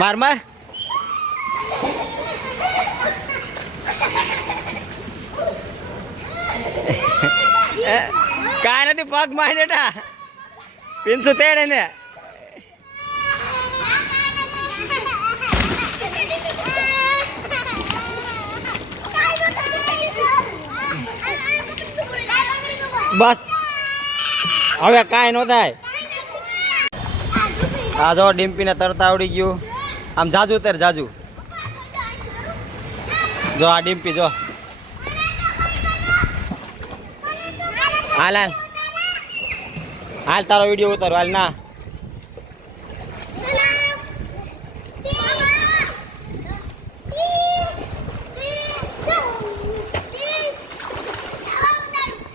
માર માર કાંઈ નથી પગ મારી બેટા પિન્સુ તેડે ને બસ હવે કાંઈ ન થાય. આ જો ડિમ્પીને તરતા આવડી ગયું. આમ જાજુ તેર જાજુ જો આ ડિમ્પી જો હાલ હાલ હાલ તારો વિડીયો ઉતારો હાલ ના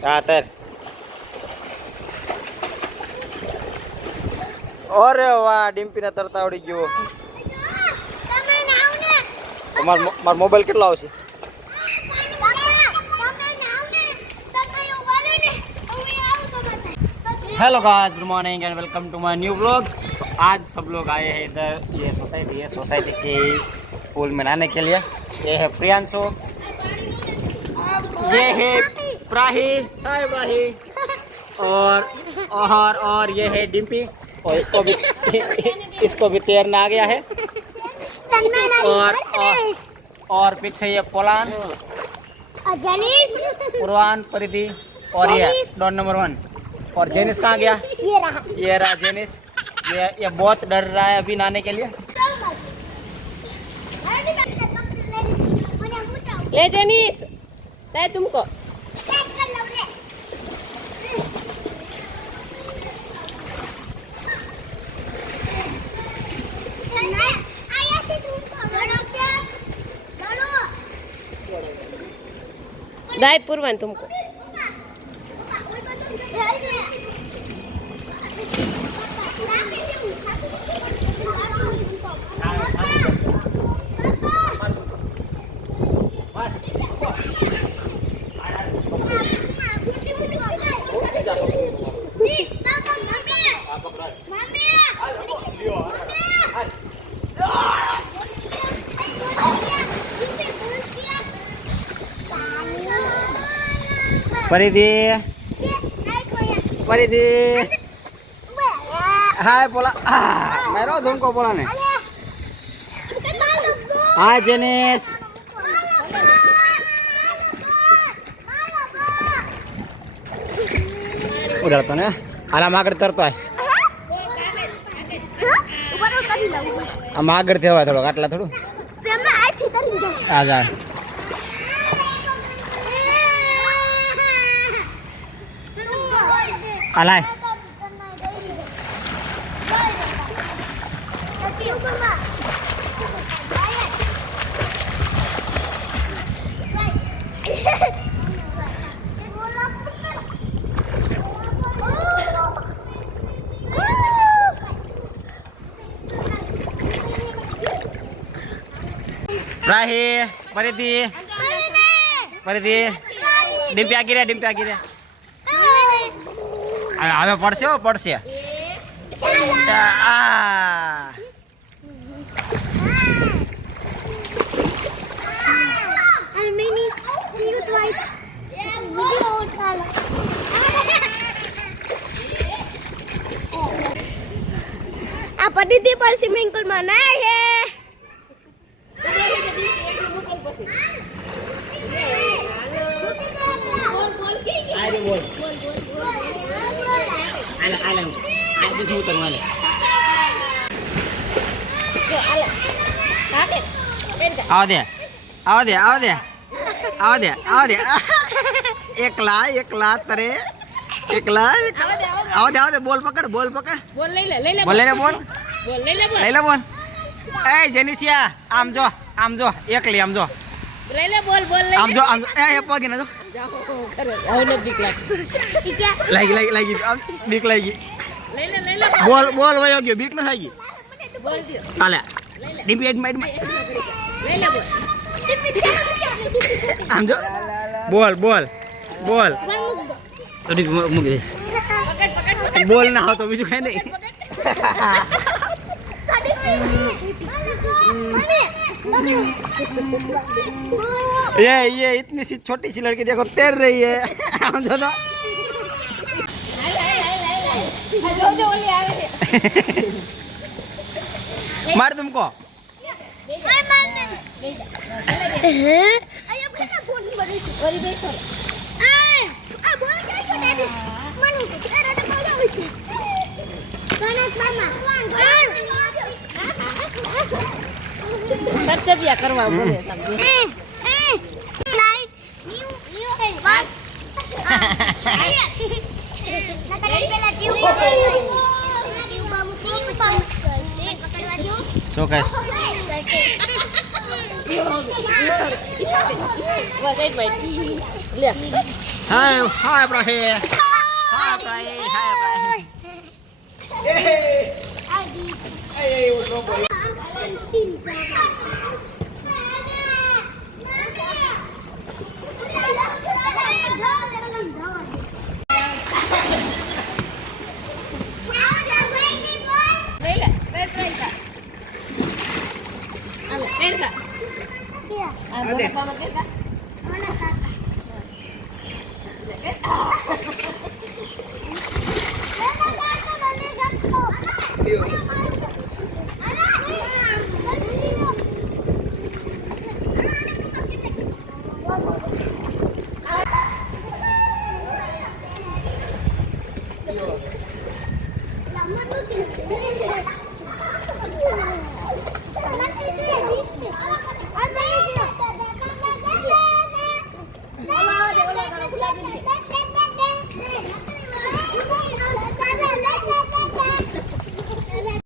હા તર અરે વાહ ડિમ્પીને તરતા આવડી ગયું. મારો મોબાઈલ કેટલો આવશે? Hello guys, good morning and welcome to my new blog. आज सब लोग आए हैं इधर ये सोसाइटी के पूल में नहाने के लिए. ये है प्रियांशु, ये है प्राही, हाय प्राही, और ये है डिम्पी और इसको भी तैरना आ गया है. और पीछे ये पोलान, पुरवान, परिधि और ये डॉन नंबर 1. और जेनिस कहाँ गया? ये रहा जेनिस. ये बहुत डर रहा है अभी नहाने के लिए. ले जेनिस, दे तुमको. दाई पूर्वन तुमको. परिधि हाय बोला. मैं रो तुमको बोला ने. हाय जेनिस. उड़ता ने आला मागड़ तरतो है. आम आगड़ थे थोड़ा आटला थोड़ू आ जा. अलाय राही परिधि डिम्पी आगी रे હવે પડશે હો પડશે. આ પરિધિ પર સ્વિમિંગ પુલ માં નાય હે. એકલા તરે એકલા આવ દે બોલ પકડ બોલ લઈ લે બોલ લઈ લે બોલ. એ જેનિસિયા આમ જો એકલી આમ જો લઈ લે બોલ લઈ આમ જો એ પગે ના જો હવે બીક લાગી બીક લાગી. લઈ લે બોલ વયો ગયો બીક ન થઈ ગઈ. બોલ દે ચાલે ડીપી એડ લઈ લે બોલ. આમ જો બોલ મૂકી દે. બોલ ના હો તો બીજું કઈ નહીં. ये इतनी सी छोटी सी लड़की देखो तैर रही है हम जो तो જો ઓલી આવે છે मार तुमको ઓલી બેસો સચવ્યા કરવા બોલે સમજે શું કહીશ બસ એક મિનિટ લે હાય હાય ઇબ્રાહીમ હાય ઇબ્રાહીમ હાય ઇબ્રાહીમ આ મોટા પામાં કેતા